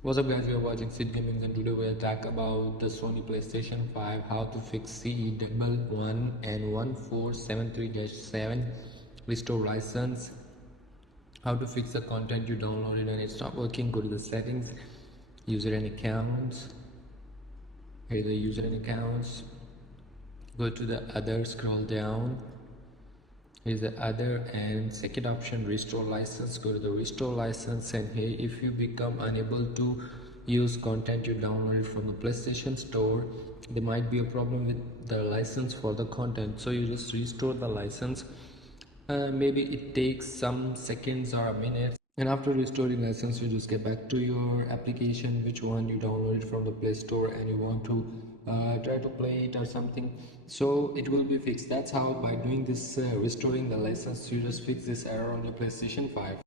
What's up guys, we are watching Sid Gaming and today we'll talk about the Sony PlayStation 5, how to fix CE-111473-7 restore license, how to fix the content you downloaded and it's not working. Go to the settings, user and accounts, here the user and accounts, go to the other, scroll down, here's the other and second option restore license. Go to the restore license and here if you become unable to use content you downloaded from the PlayStation store, there might be a problem with the license for the content, so you just restore the license. Maybe it takes some seconds or a minute, and after restoring license you just get back to your application which one you downloaded from the Play Store and you want to try to play it or something, so it will be fixed. That's how by doing this restoring the license you just fix this error on your PlayStation 5.